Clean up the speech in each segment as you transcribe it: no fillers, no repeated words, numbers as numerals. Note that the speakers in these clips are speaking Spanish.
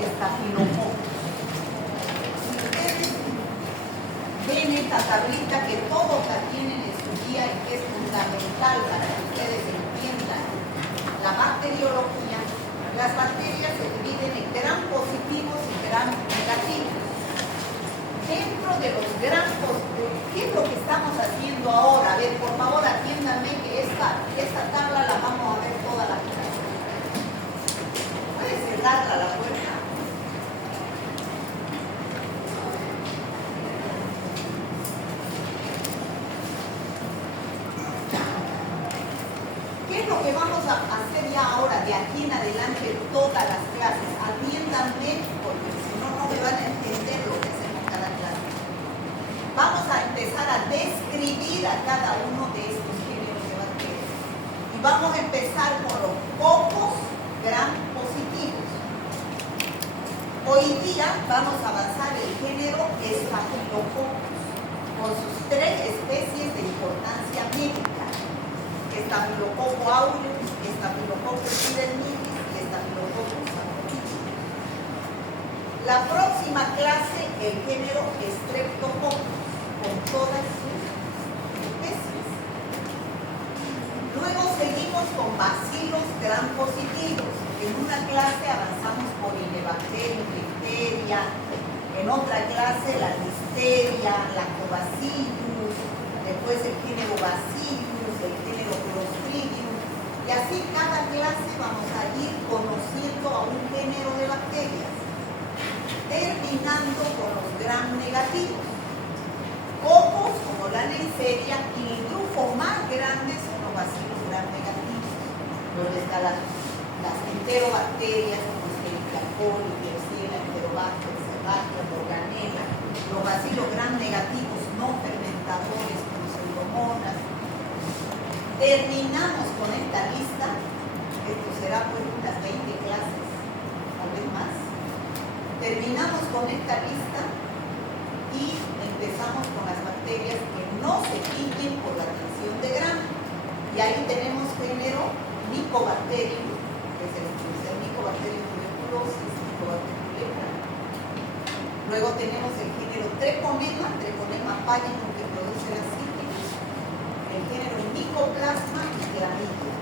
Estafilococcus. Ustedes ven esta tablita que todos la tienen en su guía y que es fundamental para que ustedes entiendan la bacteriología. Las bacterias se dividen en gram positivos y gram negativos. Dentro de los gram positivos, ¿qué es lo que estamos haciendo ahora? A ver, por favor, atiéndanme que esta tabla la vamos a ver toda la clase. ¿Puede cerrarla la puerta? ¿Qué es lo que vamos a hacer ya ahora, de aquí en adelante, todas las clases? Atiéndanme, porque si no, no me van a entender lo que hacemos cada clase. Vamos a empezar a describir a cada uno de estos géneros de bacterias. Y vamos a empezar por los pocos gram positivos. Hoy día vamos a avanzar el género Staphylococcus, con sus 3 especies de importancia médica: Staphylococcus aureus, Staphylococcus epidermidis y Staphylococcus aureus. La próxima clase, el género Streptococcus, con todas sus especies. Luego seguimos con bacilos gram positivos. En una clase avanzamos por Enebacterium, Listeria. En otra clase la Listeria, Lactobacillus, después el género Bacillus, el género Clostridium. Y así cada clase vamos a ir conociendo a un género de bacterias, terminando con los gram negativos. Pocos, como la Neisseria, y el grupo más grande son los bacilos gram negativos, donde están las enterobacterias, como Escherichia coli, Klebsiella, Enterobacter, Serratia, Morganella, los bacilos gram negativos no fermentadores, como Pseudomonas. Terminamos con esta lista. Esto será pues unas 20 clases, tal vez más. Terminamos con esta lista y empezamos con las bacterias que no se distinguen por la tensión de gram. Y ahí tenemos género Mycobacterium, que es el Mycobacterium tuberculosis, Mycobacterium lepra. Luego tenemos el género Treponema pallidum, que produce la sífilis, el género Mycoplasma y Chlamydia.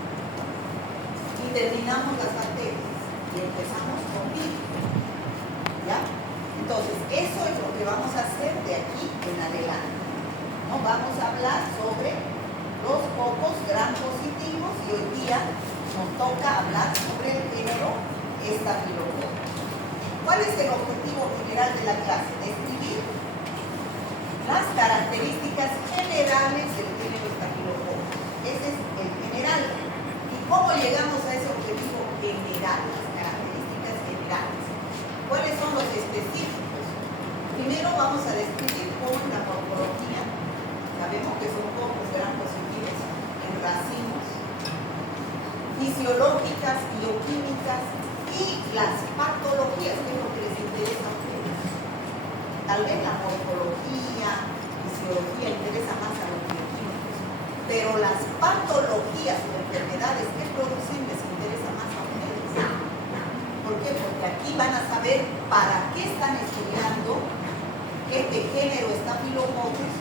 Y terminamos las bacterias y empezamos con virus. ¿Ya? Entonces, eso es lo que vamos a hacer de aquí en adelante. ¿No? Vamos a hablar sobre los pocos gram positivos y hoy día nos toca hablar sobre el género Staphylococcus. ¿Cuál es el objetivo general de la clase? Describir las características generales del género Staphylococcus. Ese es el general. ¿Y cómo llegamos a ese objetivo general? Las características generales. ¿Cuáles son los específicos? Primero vamos a describir cómo la morfología. Sabemos que son pocos gram positivos en racimos, fisiológicas, bioquímicas y las patologías, que es lo que les interesa a ustedes. Tal vez la morfología, fisiología interesa más a los bioquímicos, pero las patologías o enfermedades que producen les interesa más a ustedes. ¿Por qué? Porque aquí van a saber para qué están estudiando este género Staphylococcus.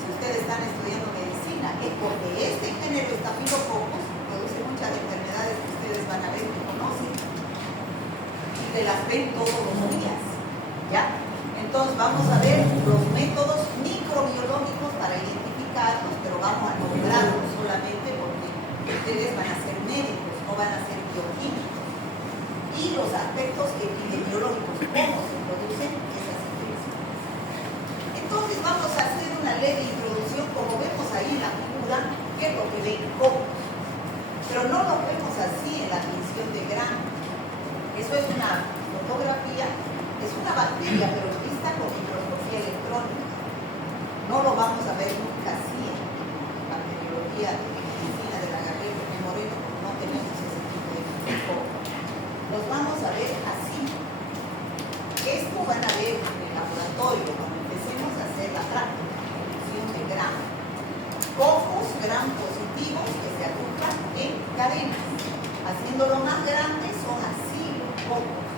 Si ustedes están estudiando medicina, es porque este género Staphylococcus produce muchas enfermedades que ustedes van a ver que conocen y que las ven todos los días. ¿Ya? Entonces vamos a ver los métodos microbiológicos para identificarlos, pero vamos a nombrarlos solamente porque ustedes van a ser médicos, no van a ser bioquímicos. Y los aspectos epidemiológicos, cómo se producen esas infecciones. Entonces vamos a hacer una leve introducción, como vemos ahí en la figura, qué es lo que ven cocos. Pero no lo vemos así en la medición de gram. Eso es una fotografía, es una bacteria, pero vista con microscopía electrónica. No lo vamos a ver nunca así en la bacteriología de medicina de la Garriga de Moreno, no tenemos ese tipo de microscopio. Los vamos a ver así. Esto van a ver en el laboratorio cuando empecemos a hacer la práctica, la medición de gram. Pocos gram positivos que se agrupan en cadenas. Haciéndolo más grande son así los pocos,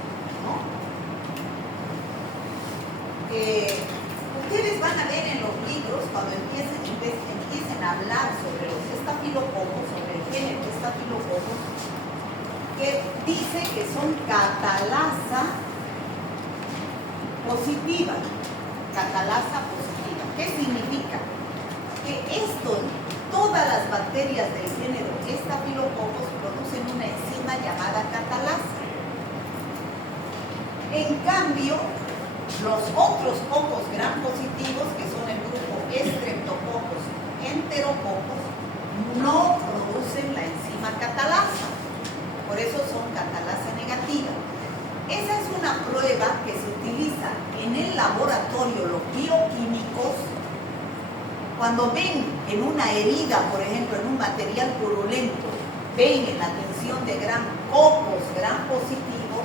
¿no? van a ver en los libros, cuando empiecen a hablar sobre los estafilococos, sobre el género estafilococos, que dice que son catalasa positiva. Catalasa positiva. ¿Qué significa? Que todas las bacterias del género estafilococos producen una enzima llamada catalasa. En cambio, los otros cocos gram positivos, que son el grupo Streptococcus y Enterococcus, no producen la enzima catalasa. Por eso son catalasa negativa. Esa es una prueba que se utiliza en el laboratorio, los bioquímicos, cuando ven en una herida, por ejemplo, en un material purulento, ven en la tensión de cocos gram positivos,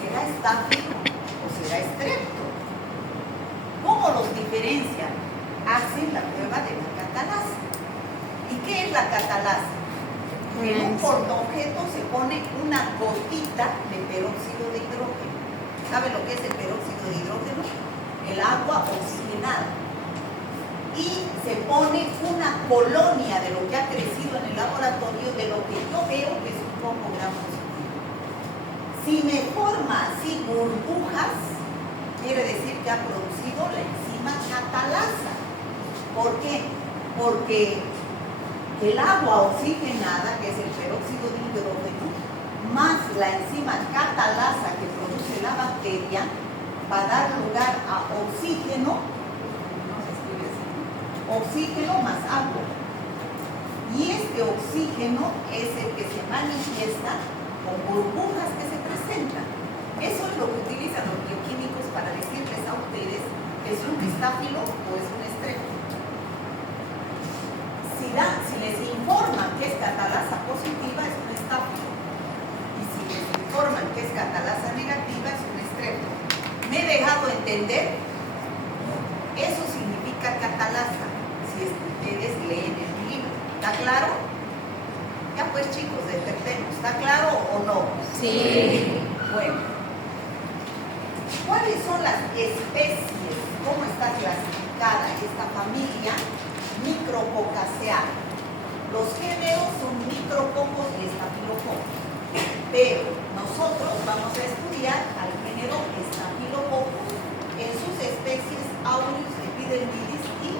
¿será estáfilo o será estrepto? ¿Cómo los diferencian? Hacen la prueba de la catalasa. ¿Y qué es la catalasa? En un portaobjeto se pone una gotita de peróxido de hidrógeno. ¿Sabe lo que es el peróxido de hidrógeno? El agua oxigenada. Y se pone una colonia de lo que ha crecido en el laboratorio, de lo que yo veo que es un coco gram positivo. Si me forma así burbujas, quiere decir que ha producido la enzima catalasa. ¿Por qué? Porque el agua oxigenada, que es el peróxido de hidrógeno, más la enzima catalasa que produce la bacteria, va a dar lugar a oxígeno, oxígeno más agua. Y este oxígeno es el que se manifiesta con burbujas que se presentan. Eso es lo que utilizan los bioquímicos para decirles a ustedes que es un estáfilo o es un estrepto. Si les informan que es catalasa positiva, es un estáfilo. Y si les informan que es catalasa negativa, es un estrepto. ¿Me he dejado entender? Eso significa catalasa, si es que ustedes leen el libro. ¿Está claro? Ya pues, chicos, despertemos. ¿Está claro o no? Sí. Bueno. ¿Cuáles son las especies? ¿Cómo está clasificada esta familia? Micrococaceae. Los géneros son micrococos y estafilococos. Pero nosotros vamos a estudiar al género estafilococos en sus especies Aureus, Epidermidis y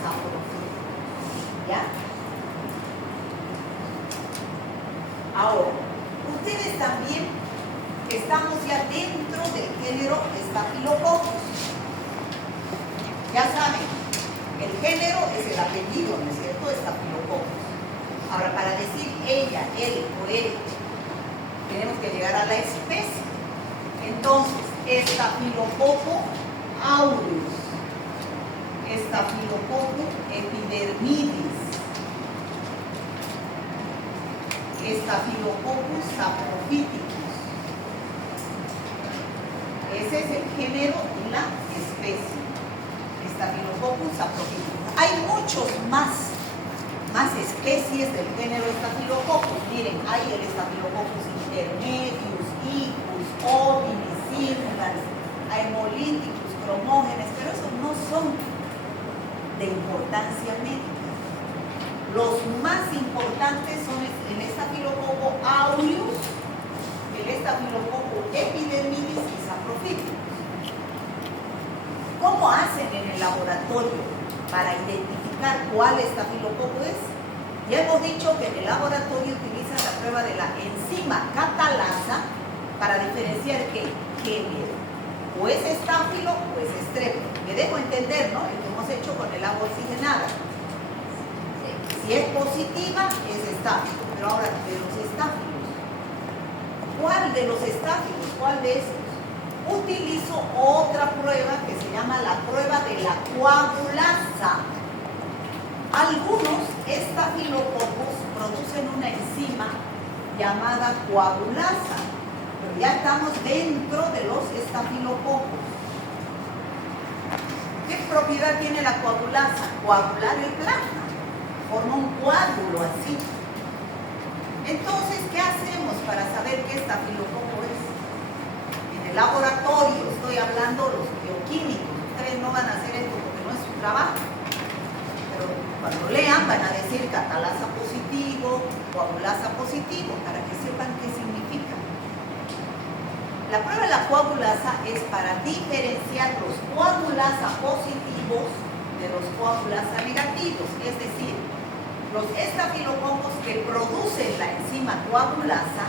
Saprophyta. ¿Ya? Ahora, ustedes también estamos ya dentro del género estafilococos. Ya saben, el género es el apellido, ¿no es cierto? Estafilococos. Ahora, para decir ella, él o él, tenemos que llegar a la especie. Entonces, Staphylococcus aureus, Staphylococcus epidermidis, Staphylococcus saprophyticus. Ese es el género y la especie. Staphylococcus saprophyticus. Hay muchos más especies del género Staphylococcus. Miren, hay el Staphylococcus intermedius, icus, ovinis, circularis, haemolíticus, cromógenes, pero esos no son de importancia médica. Los más importantes son el Staphylococcus aureus, el Staphylococcus epidermidis y saprophyticus. ¿Cómo hacen en el laboratorio para identificar cuál estafilococo es? Ya hemos dicho que en el laboratorio utilizan la prueba de la enzima catalasa para diferenciar qué género. O es estáfilo o es estrepto. Me dejo entender, ¿no? El que hemos hecho con el agua oxigenada. Si es positiva, es estáfilo. Pero ahora, de los estáfilos, ¿cuál de los estáfilos? ¿Cuál de esos? Utilizo otra prueba que se llama la prueba de la coagulasa. Algunos estafilococos producen una enzima llamada coagulasa, pero ya estamos dentro de los estafilococos. ¿Qué propiedad tiene la coagulasa? Coagular el plasma, forma un coágulo así. Entonces, ¿qué hacemos para saber qué estafilococo es? En el laboratorio, estoy hablando los bioquímicos, ustedes no van a hacer esto porque trabajo. Pero cuando lean van a decir catalasa positivo, coagulasa positivo, para que sepan qué significa. La prueba de la coagulasa es para diferenciar los coagulasa positivos de los coagulasa negativos, es decir, los estafilococos que producen la enzima coagulasa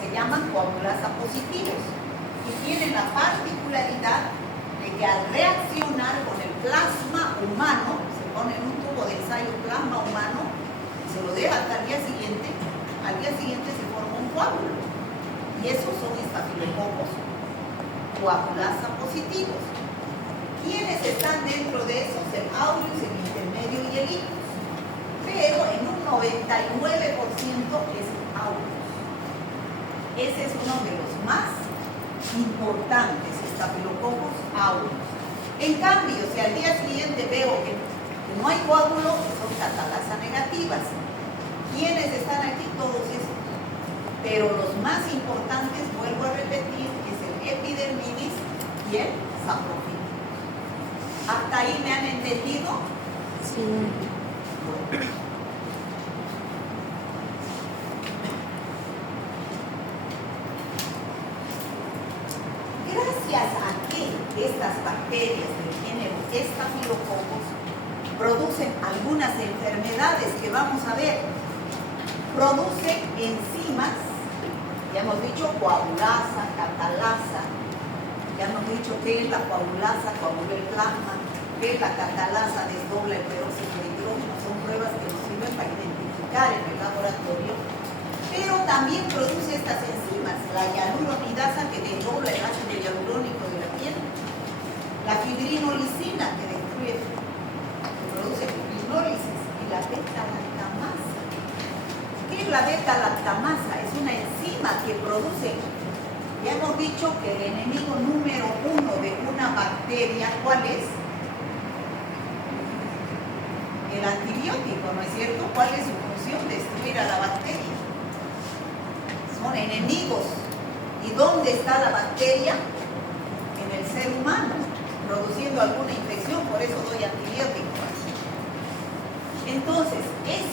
se llaman coagulasa positivos y tienen la particularidad de que al reaccionar con el plasma humano, se pone en un tubo de ensayo plasma humano y se lo deja hasta el día siguiente, al día siguiente se forma un coágulo. Y esos son estafilococos coagulasa positivos. ¿Quiénes están dentro de esos? El aureus, el intermedio y el ictus. Pero en un 99% es aureus. Ese es uno de los más importantes, estafilococos aureus. En cambio, si al día siguiente veo que no hay coágulo, son catalasa negativas. ¿Quiénes están aquí? Todos esos. Pero los más importantes, vuelvo a repetir, es el epidermidis y el saprofito. ¿Hasta ahí me han entendido? Sí. Gracias a que estas bacterias del género estafilococos producen algunas enfermedades que vamos a ver, producen enzimas, ya hemos dicho coagulasa, catalasa, ya hemos dicho que es la coagulasa, coagula el plasma, que es la catalasa, desdobla el peróxido de hidrógeno, son pruebas que nos sirven para identificar en el laboratorio, pero también produce estas enzimas, la hialuronidasa que desdobla el ácido hialurónico de la piel, la fibrinolicina que destruye, que produce fibrinólisis, y la beta-lactamasa. ¿Qué es la beta-lactamasa? Es una enzima que produce. Ya hemos dicho que el enemigo número 1 de una bacteria, ¿cuál es? El antibiótico, ¿no es cierto? ¿Cuál es su función? Destruir a la bacteria. Son enemigos. ¿Y dónde está la bacteria? En el ser humano, produciendo alguna infección, por eso doy antibióticos. Entonces,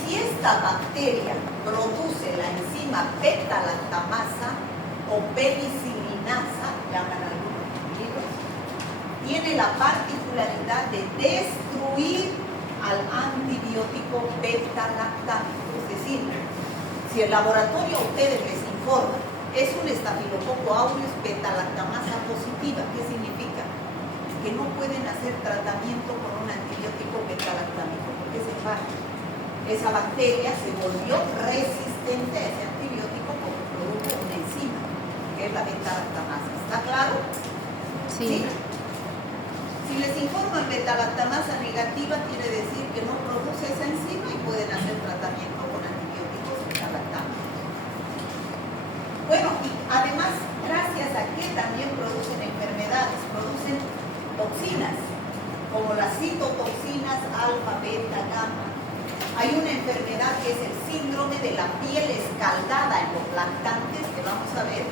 si esta bacteria produce la enzima beta-lactamasa, o penicilinasa, llaman algunos libros, tiene la particularidad de destruir al antibiótico beta-lactámico. Es decir, si el laboratorio a ustedes les informa, es un estafilococo aureus beta-lactamasa positiva, ¿qué significa? Que no pueden hacer tratamiento con un antibiótico beta-lactámico, porque se falla. Esa bacteria se volvió resistente a ese antibiótico porque produjo una enzima, que es la beta-lactamasa. ¿Está claro? Sí. Si les informan beta-lactamasa negativa, quiere decir que no produce esa enzima y pueden hacer tratamiento con antibióticos beta-lactámicos. Bueno, y además, gracias a que también producen enfermedades, producen toxinas, como las citotoxinas alfa, beta, gamma. Hay una enfermedad que es el síndrome de la piel escaldada en los lactantes, que vamos a ver,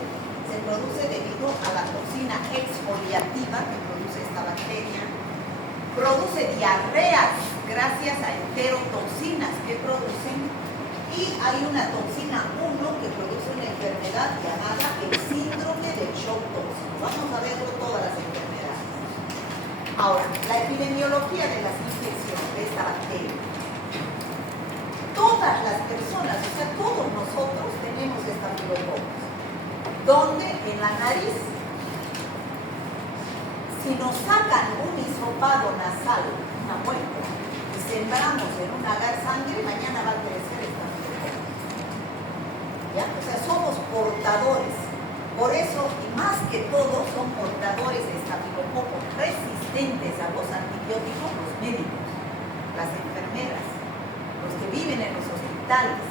se produce debido a la toxina exfoliativa que produce esta bacteria. Produce diarreas gracias a enterotoxinas que producen, y hay una toxina 1 que produce una enfermedad llamada el síndrome del shock tóxico. Vamos a ver todas las enfermedades. Ahora, la epidemiología de las infecciones de esta bacteria. Todas las personas, o sea, todos nosotros tenemos estafilococos. ¿Dónde? En la nariz. Si nos sacan un hisopado nasal, una muestra, y sembramos en un agar sangre, mañana va a crecer estafilococos. ¿Ya? O sea, somos portadores. Por eso, y más que todo, son portadores de estafilococos resistentes a los antibióticos, los médicos, las enfermeras, los que viven en los hospitales.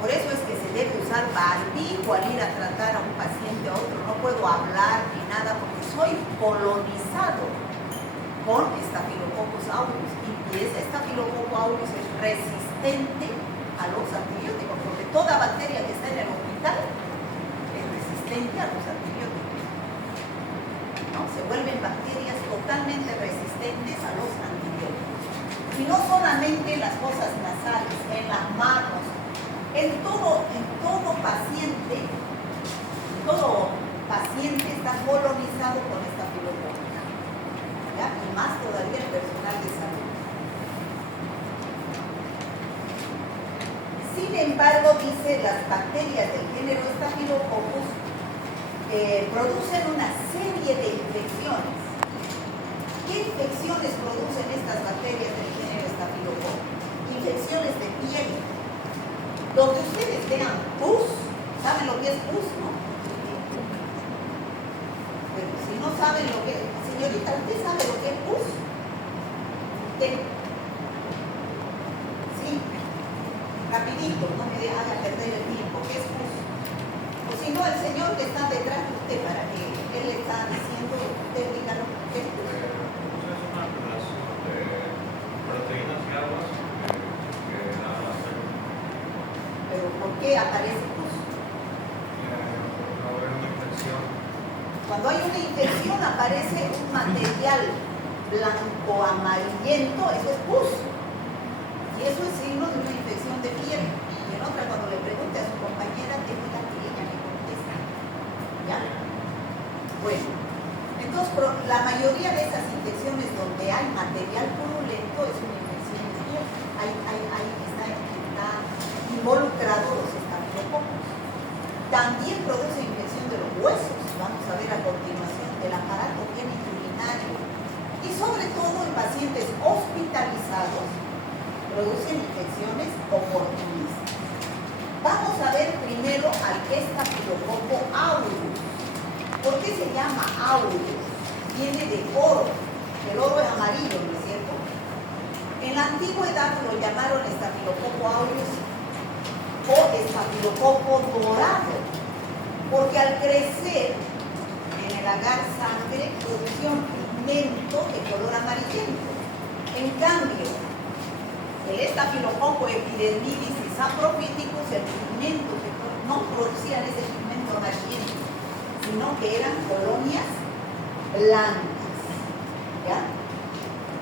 Por eso es que se debe usar barbijo al ir a tratar a un paciente a otro. No puedo hablar ni nada porque soy colonizado con Staphylococcus aureus. Y ese Staphylococcus aureus es resistente a los antibióticos, porque toda bacteria que está en el hospital es resistente a los antibióticos. ¿no? Se vuelven bacterias totalmente resistentes a los antibióticos. Y no solamente en las fosas nasales, en las manos, en todo paciente está colonizado con estafilococcus. ¿Ya? Y más todavía el personal de salud. Sin embargo, dice, las bacterias del género Staphylococcus producen una serie de infecciones. ¿Qué infecciones producen estas bacterias del género Staphylococcus? Infecciones de piel. Donde ustedes vean pus, ¿saben lo que es pus, no? Pero si no saben lo que es, señorita, ¿usted sabe lo que es pus? ¿Qué? Sí. Rapidito, no me haga perder el tiempo. ¿Qué es pus? O si no, el señor que está detrás de usted, para que él le está diciendo, usted diga lo que es pus. Es una relación de proteínas y aguas que da la célula. Pero ¿por qué aparece pus? Va a haber una infección. Cuando hay una infección aparece un material blanco amarillento, eso es pus. Y eso es signo de una infección de piel. Y en otra, cuando le pregunte a su compañera, tenga que ella le contesta. ¿Ya? Bueno, entonces la mayoría de esas infecciones donde hay material purulento es una infección de piel. Ahí está involucrado los estafilococcus. También produce infección de los huesos. Vamos a ver a continuación del aparato genitourinario. Y sobre todo en pacientes hospitalizados producen infecciones oportunistas. Vamos a ver primero al Staphylococcus aureus. ¿Por qué se llama aureus? Viene de oro. El oro es amarillo, ¿no es cierto? En la antigüedad lo llamaron Staphylococcus aureus o Staphylococcus dorado, porque al crecer en el agar sangre producía un pigmento de color amarillento. En cambio, el Staphylococcus epidermidis y saprophyticus, el pigmento que no producían ese pigmento amarillento, sino que eran colonias blancas. ¿Ya?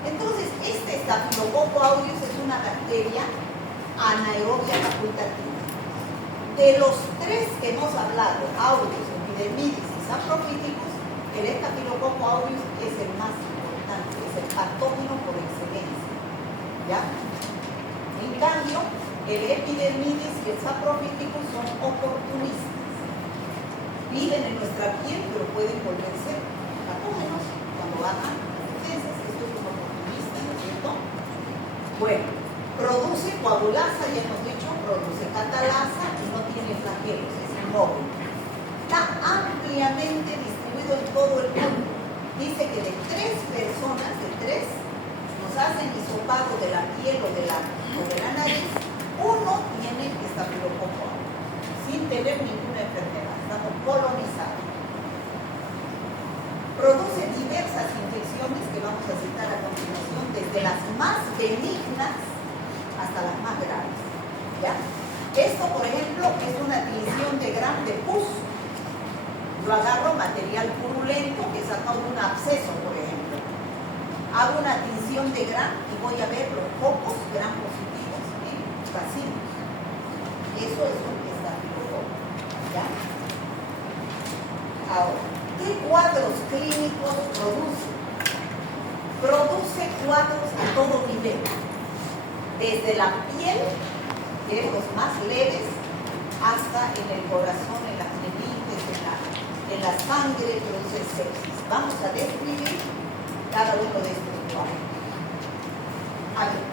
Entonces, este Staphylococcus aureus es una bacteria anaerobia facultativa. De los tres que hemos hablado, aureus, epidermidis y saprophyticus, el Staphylococcus aureus es el más importante, es el patógeno por excelencia. ¿Ya? En cambio, el epidermidis y el saprophyticus son oportunistas. Viven en nuestra piel, pero pueden volverse patógenos cuando hagan defensas. Esto es un oportunista, ¿no es cierto? Bueno, produce coagulasa, ya hemos dicho, produce catalasa y no tiene flagelos, es inmóvil. Está ampliamente distribuido en todo el mundo. Dice que de 3 personas, nos hacen hisopado de la piel o de la nariz, uno tiene Staphylococcus sin tener ninguna enfermedad. Estamos colonizados. Produce diversas infecciones que vamos a citar a continuación, desde las más benignas hasta las más graves. ¿Ya? Esto, por ejemplo, es una tinción de Gram de pus. Yo agarro material purulento que he sacado de un absceso, por ejemplo. Hago una tinción de Gram y voy a ver los pocos Gram positivos en vacilos. Eso es lo que está Staphylococcus. ¿Ya? Ahora, ¿qué cuadros clínicos produce? Produce cuadros a todo nivel. Desde la piel, que es los más leves, hasta en el corazón, en las meninges, en la sangre, produce sepsis. Vamos a describir cada uno de estos cuadros. A ver,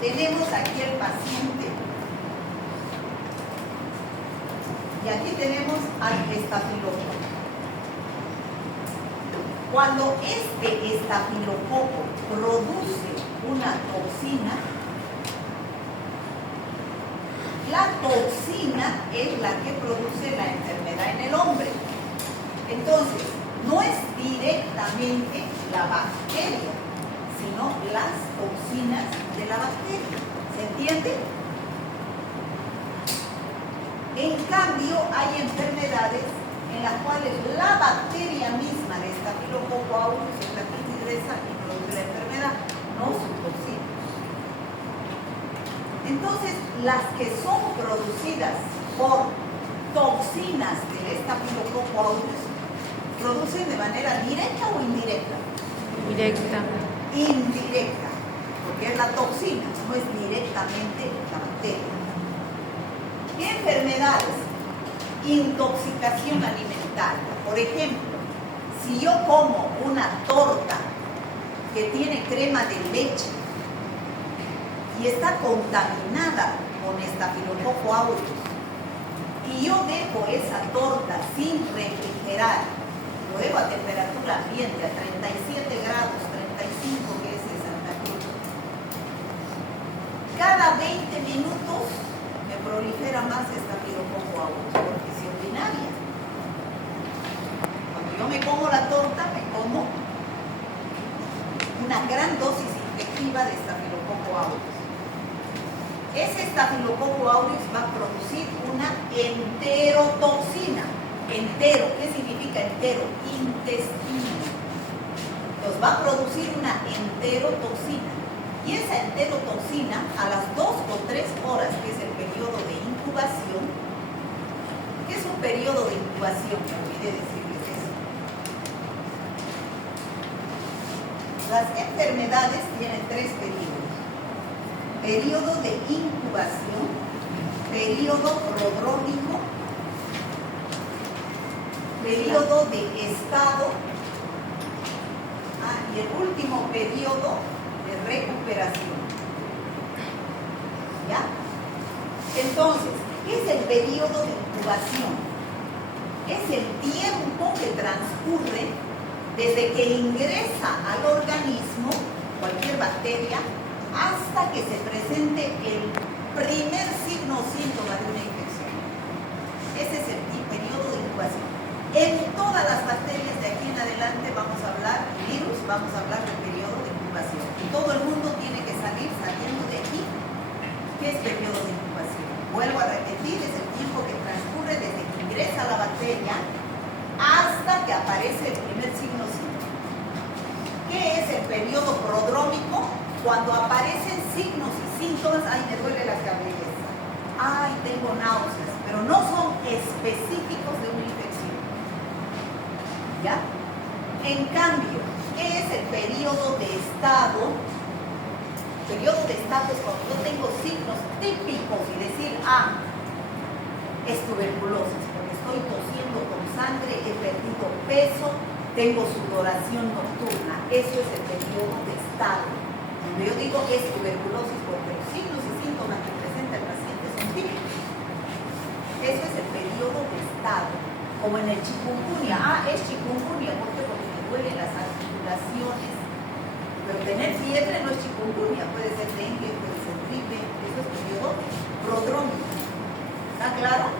tenemos aquí el paciente y aquí tenemos al estafilococo. Cuando este estafilococo produce una toxina, la toxina es la que produce la enfermedad en el hombre. Entonces, no es directamente la bacteria, sino las toxinas de la bacteria. ¿Se entiende? En cambio, hay enfermedades en las cuales la bacteria misma de Staphylococcus aureus es la que ingresa y produce la enfermedad, no sus toxinas. Entonces, las que son producidas por toxinas del Staphylococcus aureus producen de manera directa o indirecta. Directa. Indirecta, porque es la toxina, no es directamente la bacteria. ¿Qué enfermedades? Intoxicación alimentaria. Por ejemplo, si yo como una torta que tiene crema de leche y está contaminada con Staphylococcus aureus y yo dejo esa torta sin refrigerar, lo dejo a temperatura ambiente, a 37 grados, 35 que es de Santa Cruz, cada 20 minutos me prolifera más Staphylococcus aureus, porque es ordinaria. Cuando yo me como la torta, me como una gran dosis infectiva de Staphylococcus aureus. Ese Staphylococcus aureus va a producir una enterotoxina. Entero, ¿qué significa entero? Intestino. Entonces va a producir una enterotoxina. Y esa enterotoxina, a las 2 o 3 horas, que es el periodo de incubación, ¿qué es un periodo de incubación? Me olvidé decirles eso. Las enfermedades tienen 3 periodos. Periodo de incubación, periodo prodrómico, periodo de estado, y el último periodo de recuperación. ¿Ya? Entonces, ¿qué es el periodo de incubación? Es el tiempo que transcurre desde que ingresa al organismo cualquier bacteria hasta que se presente el primer signo o síntoma de una infección. Ese es el periodo de incubación. En todas las bacterias de aquí en adelante vamos a hablar, virus, vamos a hablar del periodo de incubación. Y todo el mundo tiene que salir saliendo de aquí. ¿Qué es periodo de incubación? Vuelvo a repetir, es el tiempo que transcurre desde que ingresa la bacteria hasta que aparece el primer signo o síntoma. ¿Qué es el periodo prodrómico? Cuando aparecen signos y síntomas, ay, me duele la cabeza, ay, tengo náuseas, pero no son específicos de una infección. ¿Ya? En cambio, ¿qué es el periodo de estado? El periodo de estado es cuando yo tengo signos típicos y decir, es tuberculosis, porque estoy tosiendo con sangre, he perdido peso, tengo sudoración nocturna. Eso es el periodo de estado. Cuando yo digo es tuberculosis porque los signos y síntomas que presenta el paciente son típicos. Eso es el periodo de estado. Como en el chikungunya. Es chikungunya. ¿Por qué? Porque me duelen las articulaciones. Pero tener fiebre no es chikungunya. Puede ser dengue, puede ser gripe. Eso es periodo prodrómico. ¿Está claro?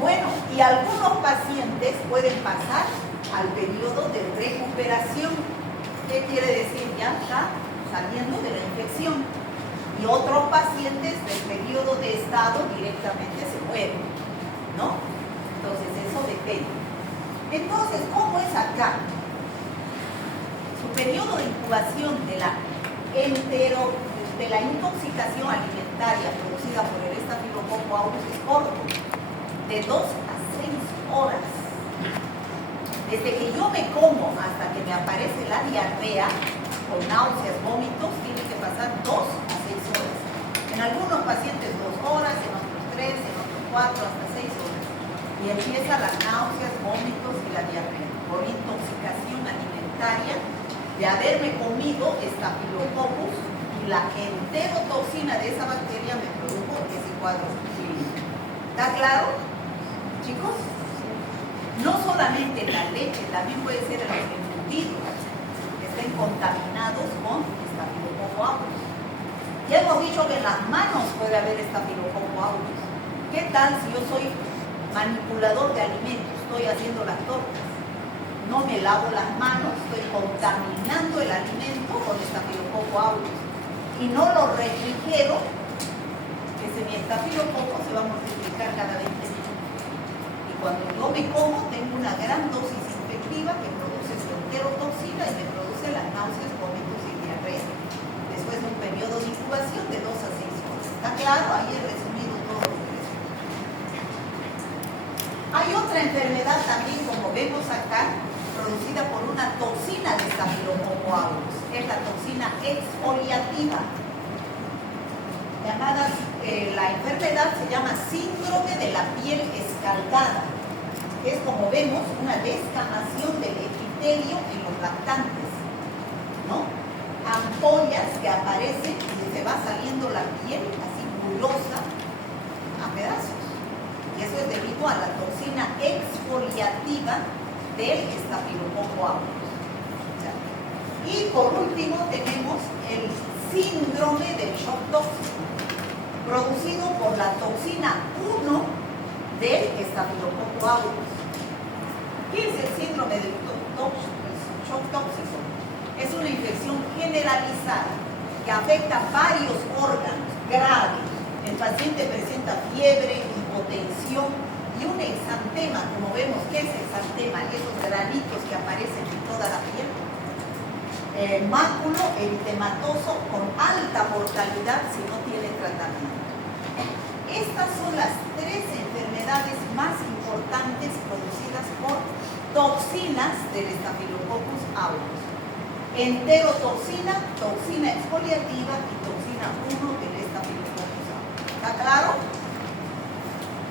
Bueno, y algunos pacientes pueden pasar al periodo de recuperación. ¿Qué quiere decir? Ya está saliendo de la infección. Y otros pacientes del periodo de estado directamente se mueren, ¿no? Entonces eso depende. Entonces, ¿cómo es acá? Su periodo de incubación de la intoxicación alimentaria producida por el Staphylococcus aureus es corto, de 2 a 6 horas. Desde que yo me como hasta que me aparece la diarrea, con náuseas, vómitos, tiene que pasar 2 a 6 horas. En algunos pacientes 2 horas, en otros 3, en otros 4, hasta 6 horas. Y empieza las náuseas, vómitos y la diarrea por intoxicación alimentaria de haberme comido Staphylococcus y la enterotoxina de esa bacteria me produjo ese cuadro clínico. ¿Está claro, chicos? No solamente en la leche, también puede ser en los embutidos que estén contaminados con Staphylococcus aureus. Ya hemos dicho que en las manos puede haber Staphylococcus aureus. ¿Qué tal si yo soy manipulador de alimentos? Estoy haciendo las tortas, no me lavo las manos, estoy contaminando el alimento con Staphylococcus aureus y no lo refrigero, ese mi Staphylococcus se va a multiplicar cada 20 minutos. Y Cuando yo me como, tengo una gran dosis infectiva que produce su enterotoxina y me produce las náuseas, vómitos y diarrea. Después de un periodo de incubación de 2 a 6 horas. ¿Está claro? Ahí he resumido todo lo que les digo. Hay otra enfermedad también, como vemos acá, producida por una toxina de Staphylococcus aureus. Es la toxina exfoliativa. La enfermedad se llama síndrome de la piel escaldada. Es, como vemos, una descamación del epitelio en los lactantes, ¿no? Ampollas que aparecen y se va saliendo la piel así murosa a pedazos. Y eso es debido a la toxina exfoliativa del Staphylococcus aureus. Y por último tenemos el síndrome del shock tóxico, producido por la toxina 1 del Staphylococcus aureus. ¿Qué es el síndrome del shock tóxico? Es una infección generalizada que afecta varios órganos graves. El paciente presenta fiebre, hipotensión y un exantema. Como vemos, ¿qué es exantema? Esos granitos que aparecen en toda la piel. Máculo eritematoso con alta mortalidad si no tiene tratamiento. Estas son las 3 enfermedades más importantes producidas por toxinas del Staphylococcus aureus. Enterotoxina, toxina exfoliativa y toxina 1 del Staphylococcus aureus. ¿Está claro?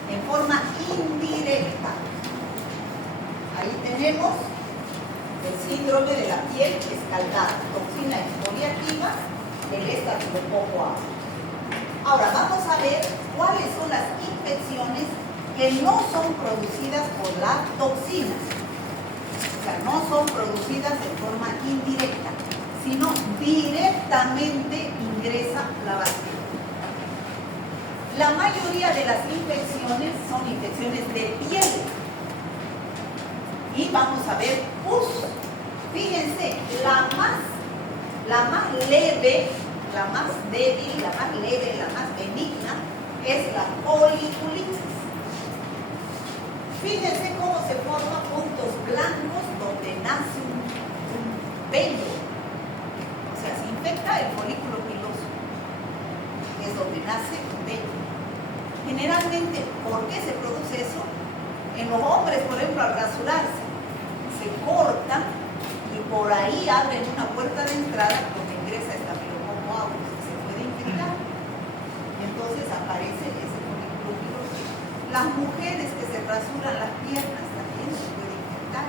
En forma indirecta. Ahí tenemos el síndrome de la piel escaldada, toxina exfoliativa del Staphylococcus aureus. Ahora vamos a ver cuáles son las infecciones que no son producidas por la toxina. O sea, no son producidas en forma indirecta, sino directamente ingresa la bacteria. La mayoría de las infecciones son infecciones de piel. Y vamos a ver pus. Fíjense, la más leve, la más débil, la más leve, la más benigna es la foliculitis. Fíjense cómo se forman puntos blancos donde nace un vello. O sea, se infecta el folículo piloso, que es donde nace un vello. Generalmente, ¿por qué se produce eso? En los hombres, por ejemplo, al rasurarse, se corta y por ahí abren una puerta de entrada donde ingresa Staphylococcus aureus y se puede infectar. Entonces aparece ese folículo piloso. Las mujeres que se rasuran las piernas también se pueden infectar.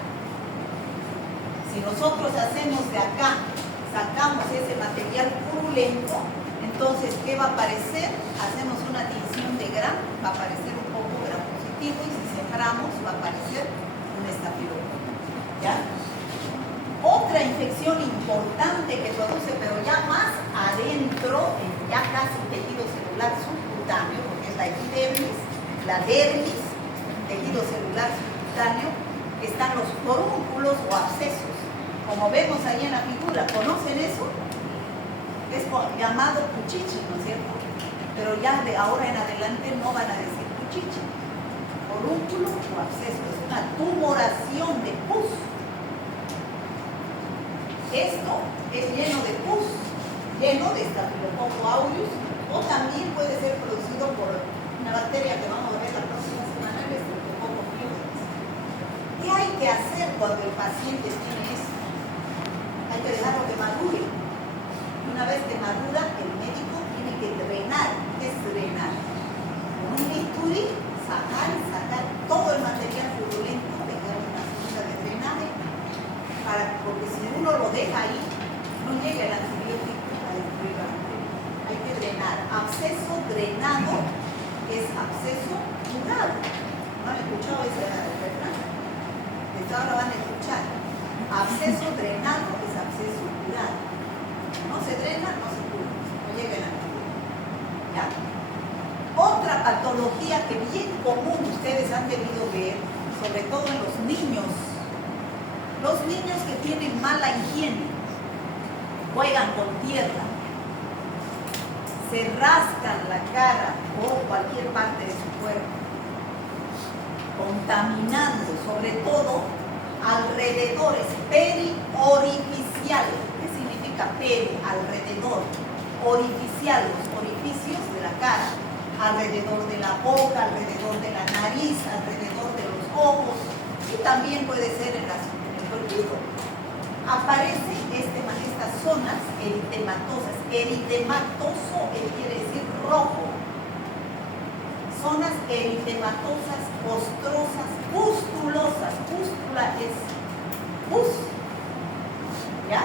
Si nosotros hacemos de acá, sacamos ese material purulento, entonces, ¿qué va a aparecer? Hacemos una tinción de Gram, va a aparecer un poco Gram positivo, y si sembramos va a aparecer un estafilococo. ¿Ya? Otra infección importante que produce, pero ya más adentro, ya casi tejido celular subcutáneo, porque es la epidermis, la dermis, tejido celular subcutáneo, están los forúnculos o abscesos. Como vemos ahí en la figura, ¿conocen eso? Es llamado cuchichi, ¿no es cierto? Pero ya de ahora en adelante no van a decir cuchichi. Forúnculo o absceso, es una tumoración de pus. Esto es lleno de pus, lleno de Staphylococcus aureus, o también puede ser producido por una bacteria que vamos a ver la próxima semana, el Streptococcus pyogenes. ¿Qué hay que hacer cuando el paciente tiene esto? Hay que dejarlo que madure. Una vez que madura, el médico tiene que drenar. ¿Qué es drenar? Con un bisturí, sacar todo el material purulento, dejar una cinta de drenaje, porque si uno lo deja ahí, no llega el antibiótico a destruir la bacteria. Hay que drenar. Absceso drenado es absceso curado. ¿No han escuchado esa refrán? Desde ahora van a escuchar. Absceso drenado es absceso curado. No se drena, no se cura, no llega el antibiótico. ¿Ya? Otra patología que bien común ustedes han debido ver, sobre todo en los niños que tienen mala higiene, juegan con tierra, se rascan la cara o cualquier parte de su cuerpo, contaminando sobre todo alrededores periorificiales. ¿Qué significa peri? Alrededor. Orificial, los orificios de la cara, alrededor de la boca, alrededor de la nariz, alrededor de los ojos y también puede ser en el cuerpo. Aparecen estas zonas eritematosas. Eritematoso quiere decir rojo. Zonas eritematosas, costrosas, pustulosas. Pústula es pus. ¿Ya?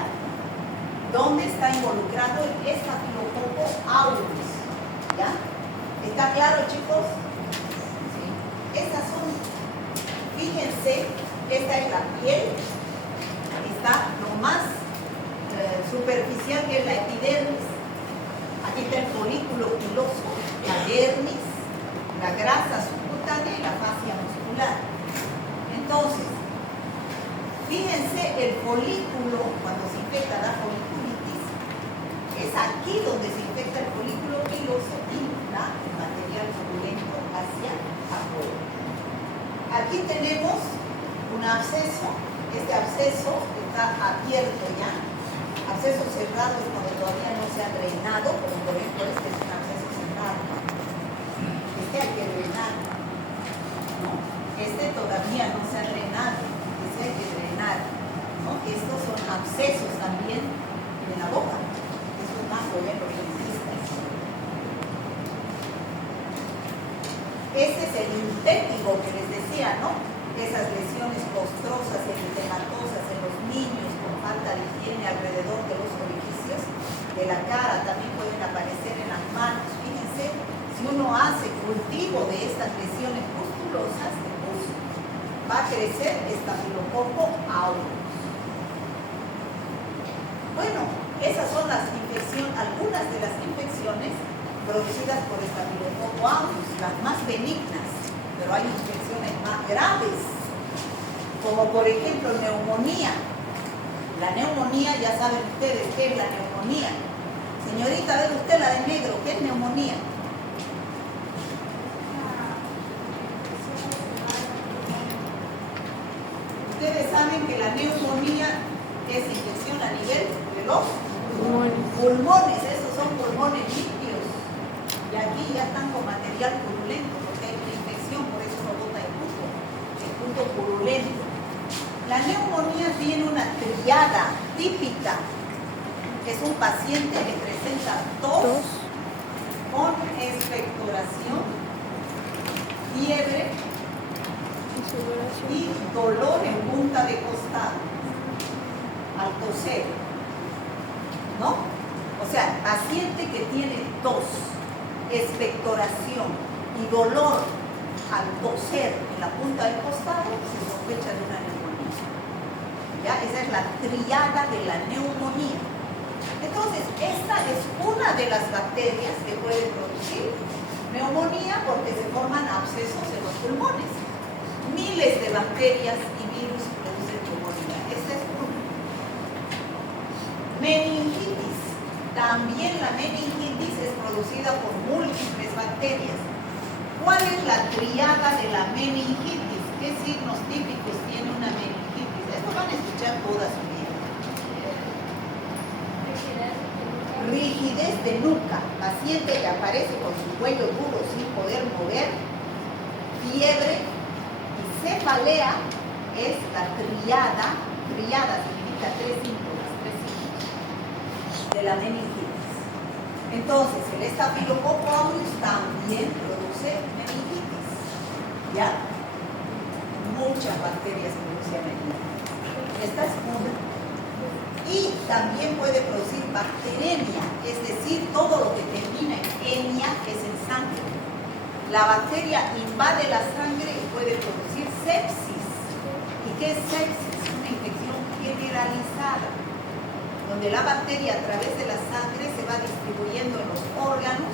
¿Dónde está involucrado el estafilococo aureus? ¿Ya? ¿Está claro, chicos? Sí. Estas son, fíjense, esta es la piel. Está lo más superficial que es la epidermis. Aquí está el folículo piloso, la dermis, la grasa subcutánea y la fascia muscular. Entonces, fíjense el folículo, cuando se infecta la foliculitis, es aquí donde se infecta el folículo piloso y el material purulento hacia afuera. Aquí tenemos un absceso. Este absceso está abierto ya. Absceso cerrado es cuando todavía no se ha drenado, como por ejemplo este es un absceso cerrado. Este hay que drenar, ¿no? Este todavía no se ha drenado, este hay que drenar, ¿no? Estos son abscesos también de la boca. Esto es más lo ven los dentistas. Ese es el impétigo que les decía, ¿no? Esas lesiones costrosas, eritematosas en los niños con falta de higiene alrededor de los orificios de la cara, también pueden aparecer en las manos. Fíjense, si uno hace cultivo de estas lesiones pustulosas, va a crecer estafilococo aureus. Bueno, esas son las infecciones, algunas de las infecciones producidas por estafilococo aureus, las más benignas, pero hay infecciones más graves, como por ejemplo neumonía. La neumonía, ya saben ustedes qué es la neumonía. Señorita, a ver usted la de negro, ¿qué es neumonía? Ustedes saben que la neumonía es infección a nivel de los pulmones. Esos son pulmones limpios. Y aquí ya están con material purulento, porque hay una infección, por eso no bota el punto purulento. La neumonía tiene una triada típica. Es un paciente que presenta tos con expectoración, fiebre y dolor en punta de costado al toser, ¿no? O sea, paciente que tiene tos, expectoración y dolor al toser en la punta del costado, se sospecha de una neumonía. ¿Ya? Esa es la triada de la neumonía. Entonces, esta es una de las bacterias que puede producir neumonía porque se forman abscesos en los pulmones. Miles de bacterias y virus producen neumonía. Esta es una. Meningitis. También la meningitis es producida por múltiples bacterias. ¿Cuál es la triada de la meningitis? ¿Qué signos típicos tiene una meningitis? Esto van a escuchar toda su vida. Rigidez de nuca, paciente que aparece con su cuello duro sin poder mover, fiebre y cefalea es la triada significa tres síntomas de la meningitis. Entonces, el estafilococo aureus también produce meningitis, ¿ya? Muchas bacterias producen meningitis. Esta es una. Y también puede producir bacteremia, es decir, todo lo que termina en enia es en sangre. La bacteria invade la sangre y puede producir sepsis. ¿Y qué es sepsis? Una infección generalizada, donde la bacteria a través de la sangre se va distribuyendo en los órganos,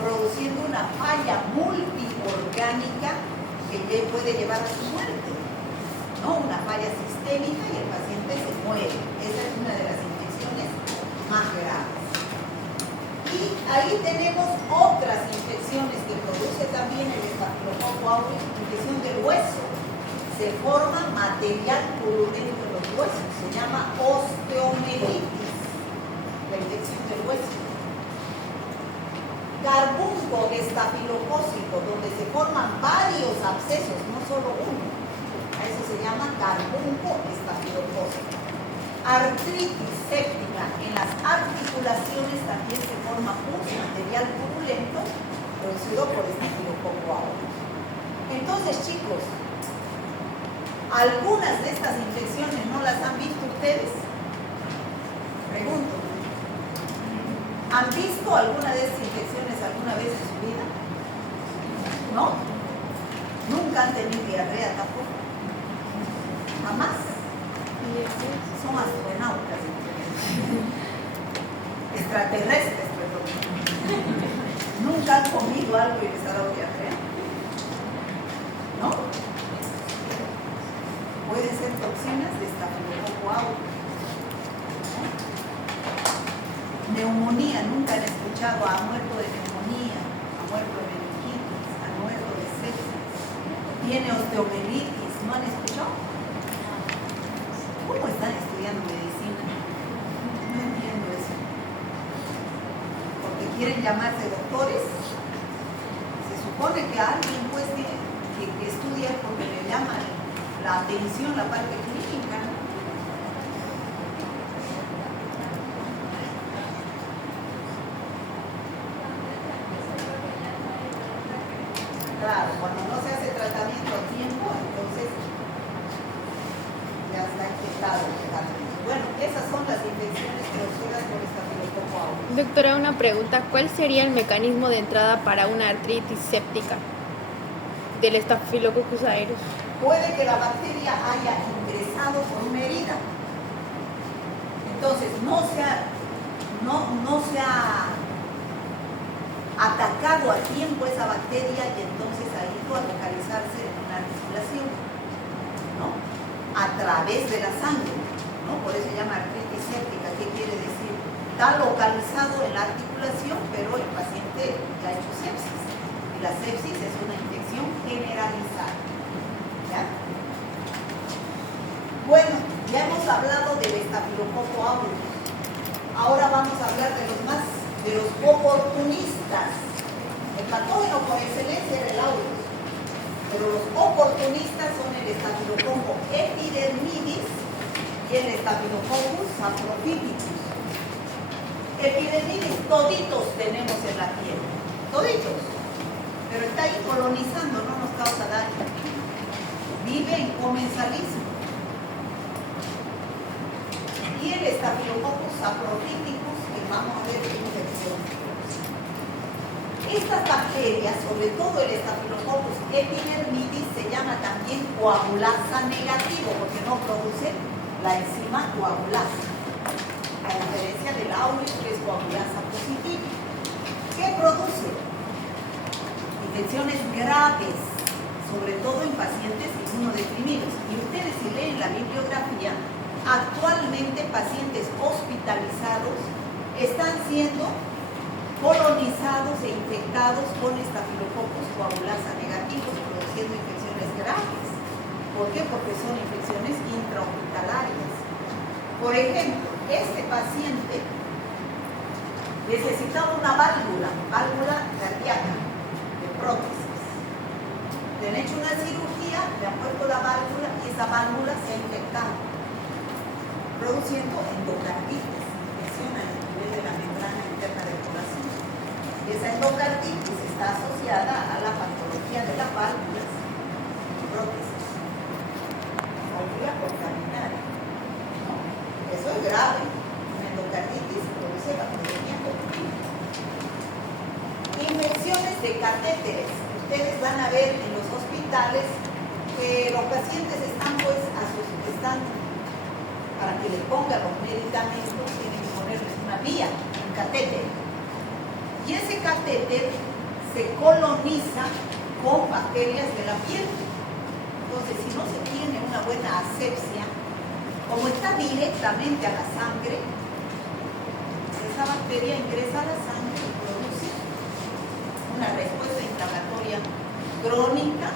produciendo una falla multiorgánica que puede llevar a su muerte, ¿no? Una falla sistémica y el paciente se muere. Esa es una de las infecciones más graves. Y ahí tenemos otras infecciones que produce también el estafilococo aureus, infección del hueso. Se forma material purulento en los huesos, se llama osteomelitis, la infección del hueso. Carbunco estafilocócico, donde se forman varios abscesos, no solo uno. A eso se llama carbunco estafilocócico. Artritis séptica, en las articulaciones también se forma un material purulento producido por estafilococo aureus. Entonces, chicos, ¿algunas de estas infecciones no las han visto ustedes? Pregunto. ¿Han visto alguna de estas infecciones alguna vez en su vida? ¿No? ¿Nunca han tenido diarrea tampoco? ¿Jamás? Son astronautas, extraterrestres, perdón. ¿Nunca han comido algo y les ha dado diarrea? ¿No? Pueden ser toxinas de estafilococo aureus. Neumonía, nunca han escuchado, ha muerto de neumonía, ha muerto de meningitis, ha muerto de sepsis, tiene osteomelitis, ¿no han escuchado? ¿Cómo están estudiando medicina? No entiendo eso. Porque quieren llamarse doctores. Se supone que alguien pues que estudia porque le llaman la atención, la parte clínica. Claro, cuando no se hace tratamiento a tiempo, entonces ya está infectado el tratamiento. Bueno, esas son las infecciones producidas por estafilococo aureus. Doctora, una pregunta. ¿Cuál sería el mecanismo de entrada para una artritis séptica del Staphylococcus aureus? Puede que la bacteria haya ingresado por una herida. Entonces, no se ha atacado a tiempo esa bacteria y entonces ha ido a localizarse en una articulación, ¿no? A través de la sangre, ¿no? Por eso se llama artritis séptica. ¿Qué quiere decir? Está localizado en la articulación, pero el paciente ya ha hecho sepsis. Y la sepsis es una infección generalizada. ¿Ya? Bueno, ya hemos hablado del estafilococo aureus. Ahora vamos a hablar de los oportunistas. El patógeno por excelencia era el aureus, pero los oportunistas son el estafilococo epidermidis y el Staphylococcus saprophyticus. Epidermidis toditos tenemos en la piel, toditos, pero está ahí colonizando, no nos causa daño. Vive en comensalismo. Y el Staphylococcus saprophyticus, que vamos a ver qué infección. Estas bacterias, sobre todo el Staphylococcus epidermidis, se llama también coagulasa negativo, porque no produce la enzima coagulasa, a diferencia del aureus, que es coagulasa positiva. ¿Qué produce? Infecciones graves, sobre todo en pacientes inmunodeprimidos. Y ustedes, si leen la bibliografía, actualmente pacientes hospitalizados están siendo colonizados e infectados con estafilococcus coagulasa negativos, produciendo infecciones graves. ¿Por qué? Porque son infecciones intrahospitalarias. Por ejemplo, este paciente necesitaba una válvula cardíaca de prótesis. Le han hecho una cirugía, le han puesto la válvula y esa válvula se ha infectado, produciendo endocarditis, infección a nivel de la membrana interna del corazón. Y esa endocarditis está asociada a la patología de las válvulas y prótesis. Válvula contaminada, ¿no? Eso es grave. Una endocarditis produce patología continua. Infecciones de catéteres. Ustedes van a ver en los hospitales que los pacientes están para que les pongan los medicamentos, tienen que ponerles una vía, un catéter. Y ese catéter se coloniza con bacterias de la piel. Entonces, si no se tiene una buena asepsia, como está directamente a la sangre, esa bacteria ingresa a la sangre crónica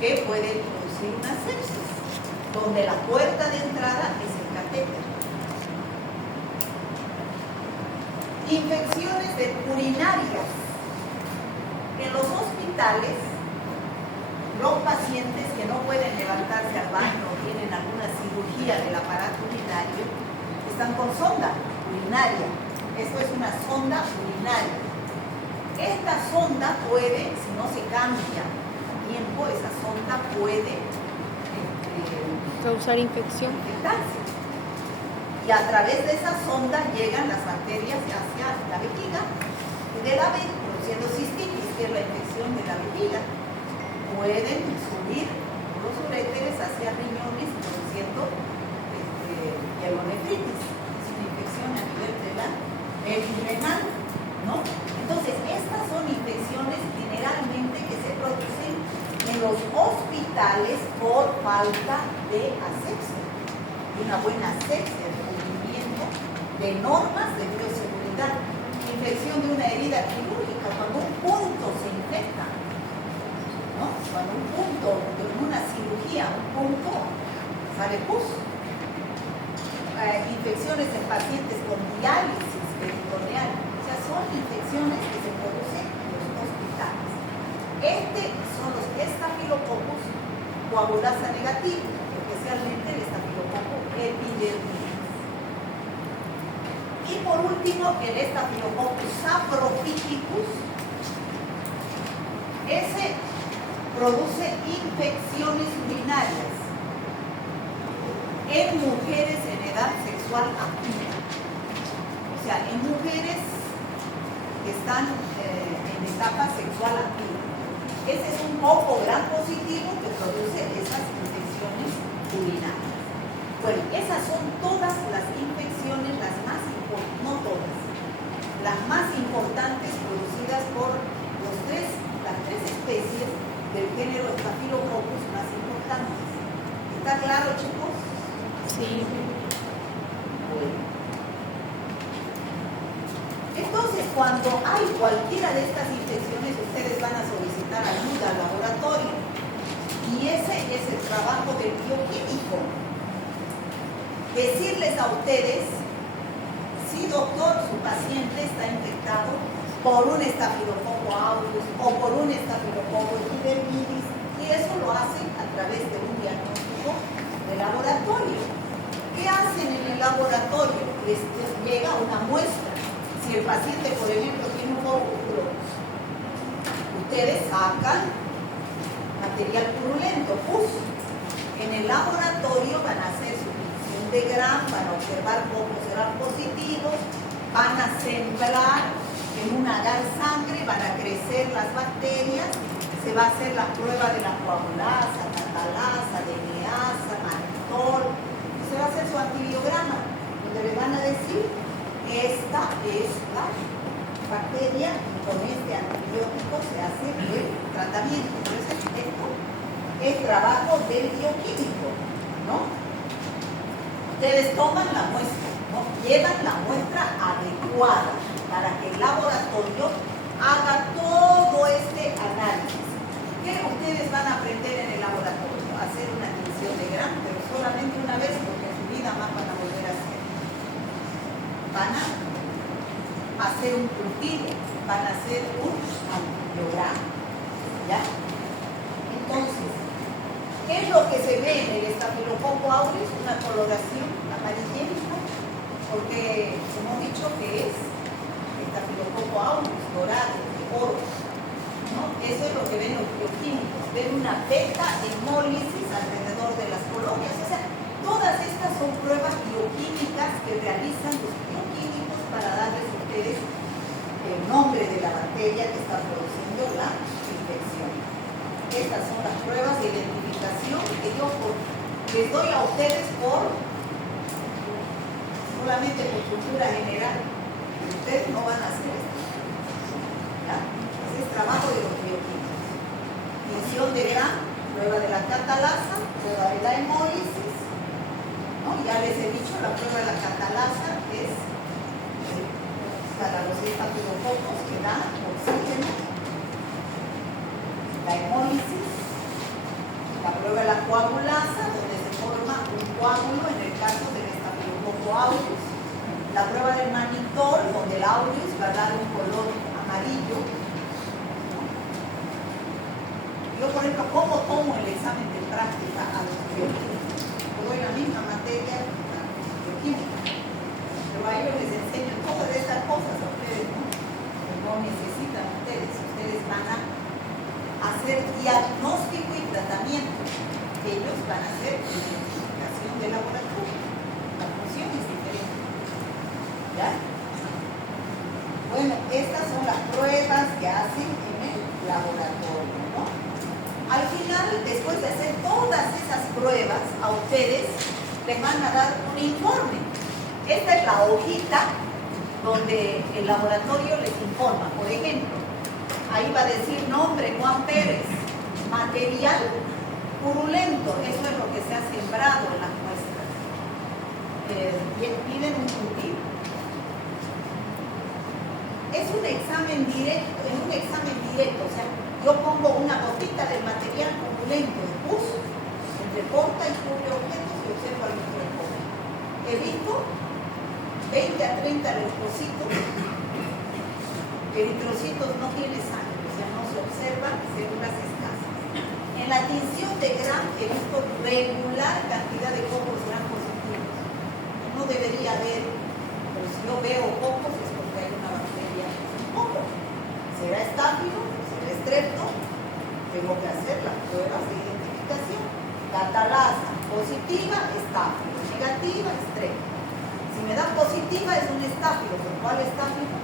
que puede producir una sepsis, donde la puerta de entrada es el catéter. Infecciones urinarias. En los hospitales, los pacientes que no pueden levantarse al baño o tienen alguna cirugía del aparato urinario están con sonda urinaria. Esto es una sonda urinaria. Esta sonda puede, si no se cambia a tiempo, esa sonda puede causar infección. infectarse. Y a través de esa sonda llegan las bacterias hacia la vejiga y de la vejiga, produciendo cistitis, que es la infección de la vejiga. Pueden subir los uréteres hacia riñones, produciendo pielonefritis. Es una infección a nivel de la renal, ¿no? Entonces, estas son infecciones generalmente que se producen en los hospitales por falta de asepsia, de una buena asepsia, de cumplimiento de normas de bioseguridad. Infección de una herida quirúrgica, cuando un punto se infecta, ¿no? Cuando un punto, de una cirugía, un punto sale pus. Infecciones en pacientes con diálisis peritoneal, o sea, son infecciones que se producen en los hospitales. Son los estafilococcus coagulasa negativos, especialmente el estafilococcus epidermidis. Y por último, el estafilococcus saprophyticus. Ese produce infecciones urinarias en mujeres en edad sexual activa. O sea, en mujeres que están en etapa sexual activa. Ese es un poco gran positivo que produce esas infecciones urinarias. Bueno, esas son todas las infecciones, las más importantes, no todas, las más importantes producidas por las tres especies del género Staphylococcus más importantes. ¿Está claro, chicos? Sí. Bueno. Entonces, cuando hay cualquiera de estas infecciones, ustedes van a solicitar ayuda al laboratorio. Y ese es el trabajo del bioquímico. Decirles a ustedes, si doctor, su paciente está infectado por un estafilococcus aureus o por un estafilococcus epidermidis, y eso lo hacen a través de un diagnóstico de laboratorio. ¿Qué hacen en el laboratorio? Les llega una muestra. Si el paciente, por ejemplo, tiene un forúnculo, ustedes sacan material purulento, pus. En el laboratorio van a hacer su medición de Gram, van a observar pocos serán positivos, van a sembrar en un agar sangre, van a crecer las bacterias, se va a hacer la prueba de la coagulasa, catalasa, DNasa, mannitol, se va a hacer su antibiograma, donde le van a decir, esta es la bacteria y con este antibiótico se hace el tratamiento. Entonces, esto es trabajo del bioquímico, ¿no? Ustedes toman la muestra, ¿no? Llevan la muestra adecuada para que el laboratorio haga todo este análisis. ¿Qué ustedes van a aprender en el laboratorio? Hacer una medición de Gram, pero solamente una vez, porque en su vida más van a volver a hacer. Van a hacer un cultivo, van a hacer un antibiograma, ¿ya? Entonces, ¿qué es lo que se ve en el estafilococcus aureus? Una coloración amarillenta, porque hemos dicho que es estafilococcus aureus, dorado, de oro, ¿no? Eso es lo que ven los bioquímicos, ven una beta hemólisis alrededor de las colonias. O sea, todas estas son pruebas bioquímicas que realizan los bioquímicos para darles a ustedes el nombre de la bacteria que está produciendo la infección. Estas son las pruebas de identificación que yo les doy a ustedes solamente por cultura general. Ustedes no van a hacer esto, ¿ya? Ese es trabajo de los bioquímicos. Medición de Gram, prueba de la catalasa, prueba de la hemólisis, ¿no? Ya les he dicho, la prueba de la catalasa es para los estafilococos que da oxígeno. La hemólisis Luego la coagulasa, donde se forma un coágulo en el caso del Staphylococcus aureus. La prueba del mannitol, donde el aureus va a dar un color amarillo. Yo, por ejemplo, ¿cómo tomo el examen de práctica a los bioquímicos? Yo doy la misma materia, la bioquímica, pero a ellos les enseño todas estas cosas a ustedes, ¿no? Que no necesitan ustedes van a hacer diagnóstico y tratamiento. Ellos van a hacer identificación de laboratorio. La función es diferente. ¿Ya? Bueno, estas son las pruebas que hacen en el laboratorio, ¿no? Al final, después de hacer todas esas pruebas, a ustedes les van a dar un informe. Esta es la hojita donde el laboratorio les informa. Por ejemplo, ahí va a decir nombre, Juan Pérez, material purulento, eso es lo que se ha sembrado en las muestras. Piden un cultivo. Es un examen directo, o sea, yo pongo una gotita del material purulento de pus, entrecorta y cubre objetos y observo al microscopio. He visto 20 a 30 leucocitos. Eritrocitos no tiene sangre, o sea, no se observan células escasas. En la tinción de Gram he visto regular cantidad de copos Gram positivos. No debería haber, pero si yo veo copos es porque hay una bacteria en copo. ¿Será estáfilo? ¿Será estrepto? Tengo que hacer las pruebas de identificación. Catalasa positiva, estáfilo. Negativa, estrepto. Si me dan positiva es un estáfilo, ¿pero cuál estáfilo?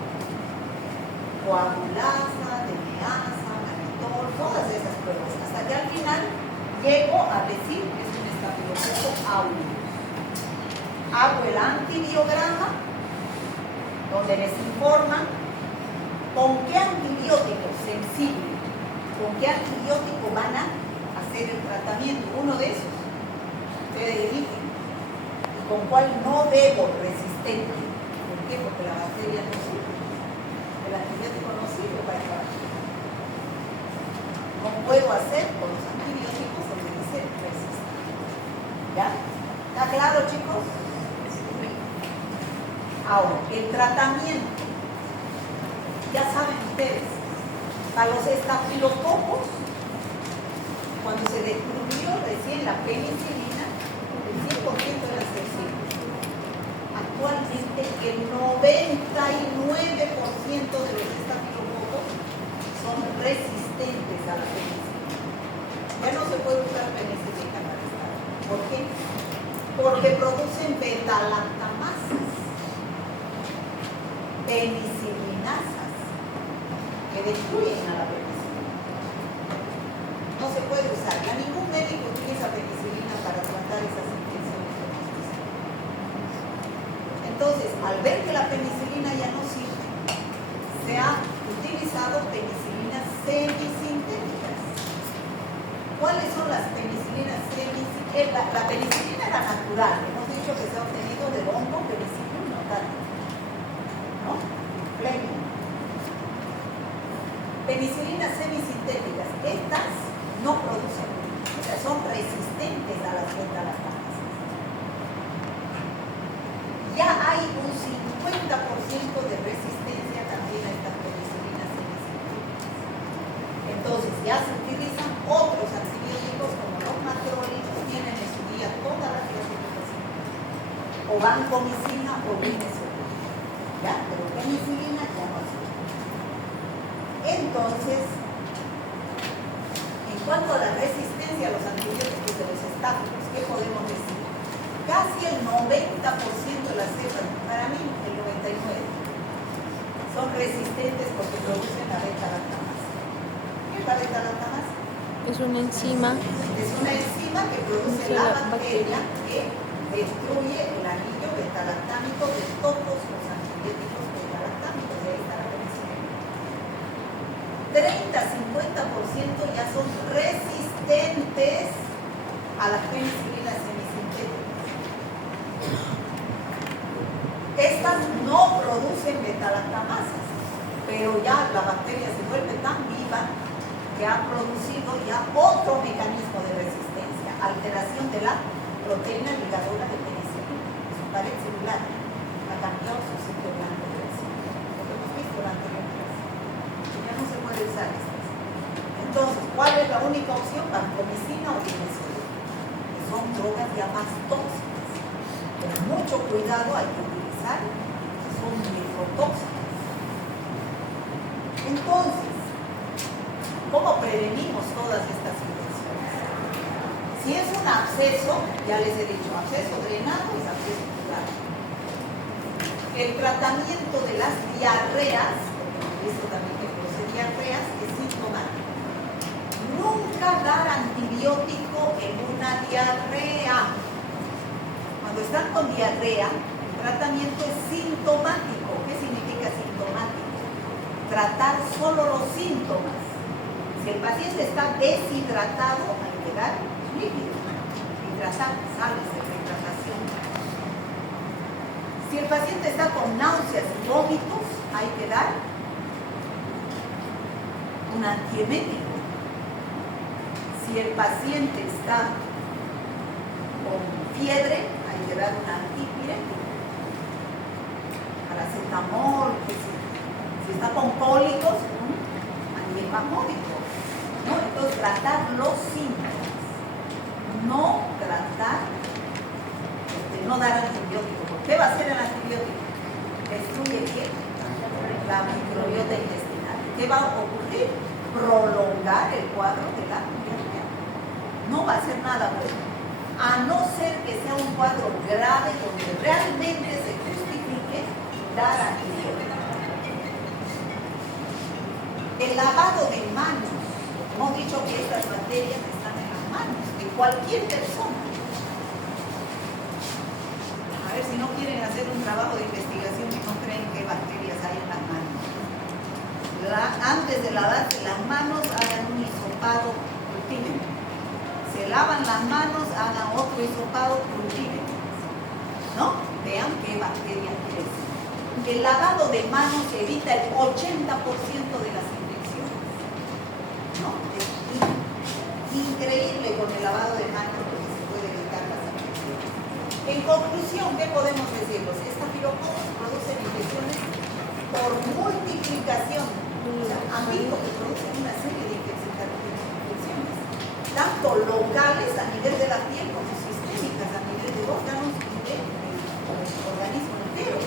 Coagulasa, DNasa, mannitol, todas esas pruebas. Hasta que al final llego a decir que es un Staphylococcus aureus. Hago el antibiograma, donde les informan con qué antibiótico sensible, con qué antibiótico van a hacer el tratamiento. Uno de esos, ustedes eligen. Y con cuál no debo resistente. ¿Por qué? Porque la bacteria no sirve. El antibiótico no sirve para el trabajo. No puedo hacer con los antibióticos donde dice resistente. ¿Ya? ¿Está claro, chicos? Ahora, el tratamiento. Ya saben ustedes, para los estafilococos, cuando se descubrió recién la penicilina, el 100% eran sensibles. Actualmente el 99% de los estafilococos son resistentes a la penicilina. Ya no se puede usar penicilina para estar. ¿Por qué? Porque producen beta-lactamasas, penicilinasas, que destruyen a la penicilina. No se puede usar. Ya ningún médico utiliza penicilina para tratar esas infecciones. Entonces, al ver que la penicilina ya no sirve, se ha utilizado penicilinas semisintéticas. ¿Cuáles son las penicilinas semisintéticas? La penicilina era natural. Hemos dicho que se ha obtenido del hongo Penicillium notatum, ¿no? Pleno. Penicilinas semisintéticas. Estas no producen, o sea, son resistentes a las beta-lactamasas. Ya hay un 50% de resistencia también a estas penicilinas semisintéticas. Entonces ya se utilizan otros antibióticos como los macrólidos, tienen en su día toda la clasificación. O vancomicina o linezolida. ¿Ya? Pero penicilina ya no sirve. Entonces, en cuanto a la resistencia a los antibióticos de los estáticos, ¿qué podemos decir? Casi el 90% de las cepas, para mí el 99%, son resistentes porque producen la beta-lactamasa. ¿Qué es la beta-lactamasa? Es una enzima. Es una enzima que produce la bacteria que destruye el anillo beta-lactámico de todos los antibióticos beta-lactámicos. De ahí está la penicilina. 30-50% ya son resistentes a las penicilinas semisintéticas. Estas no producen beta-lactamasas, pero ya la bacteria se vuelve tan viva que ha producido ya otro mecanismo de resistencia. alteración de la proteína ligadora de penicilina, su pared celular, ha cambiado su sitio blanco de acción. Lo que hemos visto en la anterior clase. Ya no se puede usar estas. Entonces, ¿cuál es la única opción? Vancomicina o penicilina, que son drogas ya más tóxicas. Con mucho cuidado hay que utilizar, que son nefrotóxicas. Entonces, ¿cómo prevenimos todas estas infecciones? Si es un absceso, ya les he dicho, absceso drenado es absceso curado. El tratamiento de las diarreas, porque esto también que produce diarreas, es sintomático. Nunca dar antibiótico en una diarrea. Cuando están con diarrea, el tratamiento es sintomático. ¿Qué significa sintomático? Tratar solo los síntomas. Si el paciente está deshidratado, hay que dar líquido. Hidratar, sales de rehidratación. Si el paciente está con náuseas y vómitos, hay que dar un antiemético. Si el paciente está con fiebre, hay que dar un antipirético. Paracetamol, si está con cólicos, antiespasmódico. ¿No? Entonces, tratar los síntomas. No tratar, no dar antibiótico. ¿Qué va a hacer el antibiótico? Destruye ¿qué? La microbiota intestinal. ¿Qué va a ocurrir? Prolongar el cuadro de la diarrea. No va a hacer nada bueno. A no ser que sea un cuadro grave donde realmente se justifique dar antibiótico. El lavado de manos. Hemos dicho que estas bacterias están en las manos de cualquier persona. A ver si no quieren hacer un trabajo de investigación y no creen qué bacterias hay en las manos. Antes de lavarse las manos, hagan un hisopado, cultiven. Se lavan las manos, hagan otro hisopado, cultiven. ¿No? Vean qué bacterias crecen. El lavado de manos evita el 80% de las infecciones. ¿No? Es increíble con el lavado de manos lo que se puede evitar las infecciones. En conclusión, ¿qué podemos decir? Los estafilococcus producen infecciones por multiplicación. O sea, amigos que producen una serie de infecciones, tanto locales a nivel de la piel como sistémicas a nivel de órganos y del organismo entero.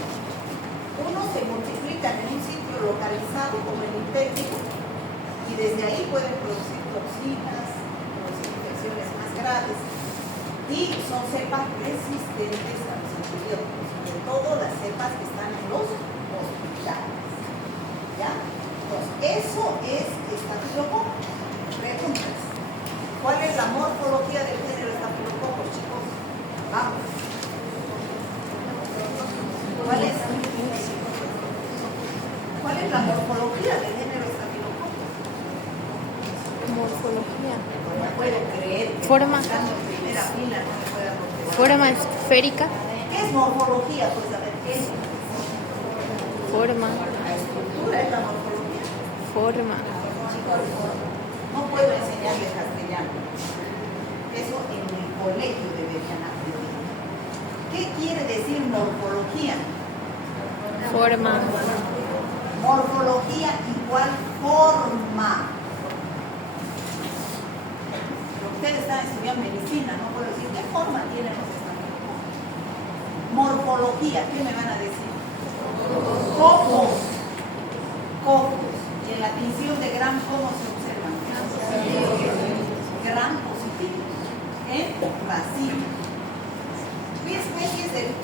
Unos se multiplican en un sitio localizado como el intestino y desde ahí pueden producir toxinas, producir infecciones más graves y son cepas resistentes a los antibióticos, sobre todo las cepas que están en los hospitales. ¿Ya? Entonces, eso es estafilococcus. Preguntas. ¿Cuál es la morfología del género estafilococcus, chicos? Vamos. ¿Cuál es la morfología del género estafilococcus? Morfología. No puedo creer. Forma. Estando en primera fila no me pueda contestar. Forma esférica. ¿Qué es morfología? Pues a ver, ¿qué es? Forma. La estructura es la morfología. Forma. No puedo enseñarles castellano. Eso en el colegio deberían aprender. ¿Qué quiere decir morfología? Forma. Morfología igual forma. Ustedes están estudiando medicina, no puedo decir qué forma tienen los estafilococcus. Morfología, ¿qué me van a decir? Cocos. Cocos. Y en la tinción de Gram, ¿cómo se observan? Gram positivo. En racimo. ¿Qué especies del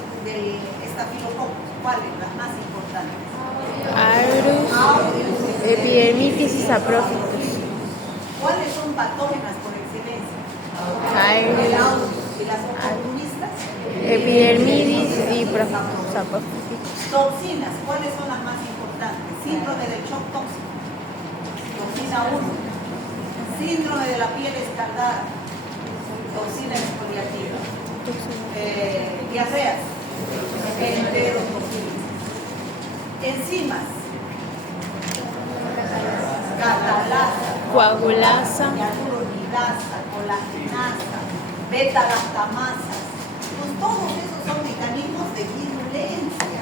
estafilococcus? ¿Cuáles? Las más importantes. Aurus. Epidermitis saprophytus. ¿Cuáles son patógenas por excelencia? Aurus. ¿Y las oportunistas? Epidermidis y saprophytus. Toxinas, ¿cuáles son las más importantes? Síndrome del shock tóxico. Toxina 1. Síndrome de la piel escaldada. Toxina exfoliativa. Diarreas. Enterotoxinas. Enzimas. Catalasa. Coagulasa. Hialuronidasa. Colagenasa. beta-lactamasas. Pues todos esos son mecanismos de virulencia.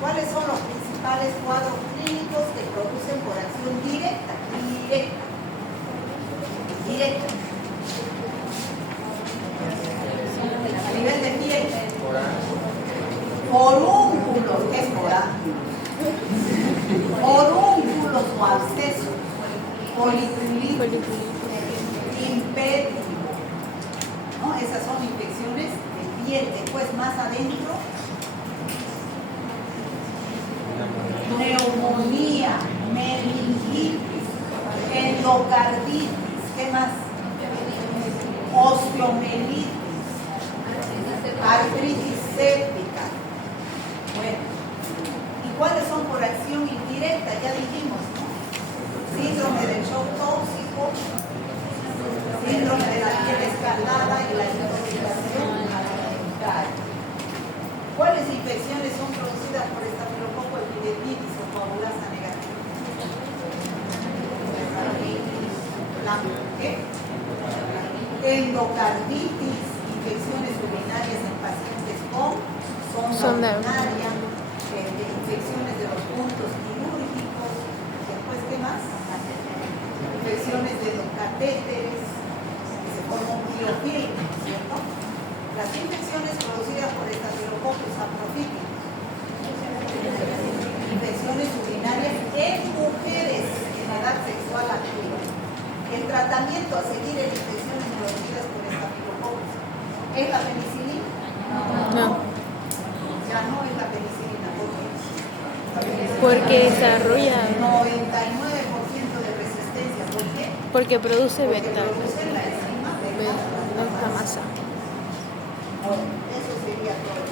¿Cuáles son los principales cuadros clínicos que producen por acción directa? Directa. A nivel de piel. Forúnculos, ¿qué es foránculos? Forúnculos o abscesos. Policulitis. Impétigo. ¿No? Esas son infecciones de piel. Después, más adentro, neumonía, meningitis, endocarditis, ¿qué más? Osteomelitis, artritis séptica. Bueno, ¿y cuáles son por acción indirecta? Ya dijimos, ¿no? Síndrome del shock tóxico, síndrome de la piel escaldada y la intoxicación alimentaria. ¿Cuáles infecciones son producidas por estafilococo epidermidis o coagulasa negativa? ¿Qué? Endocarditis, infecciones urinarias en pacientes con sonda urinaria, infecciones de los puntos quirúrgicos, después, ¿qué más? Infecciones de los catéteres, que se forman biofilm, ¿cierto? Las infecciones producidas por estafilococcus saprophyticus, infecciones urinarias en mujeres en edad sexual activa. El tratamiento a seguir en infecciones producidas por estafilococcus es la penicilina. No. Ya no es la penicilina, Porque desarrolla. 99% de resistencia. ¿Por qué? Porque produce Porque beta. produce la enzima beta-lactamasa. Lactamasa. Bueno, eso sería todo.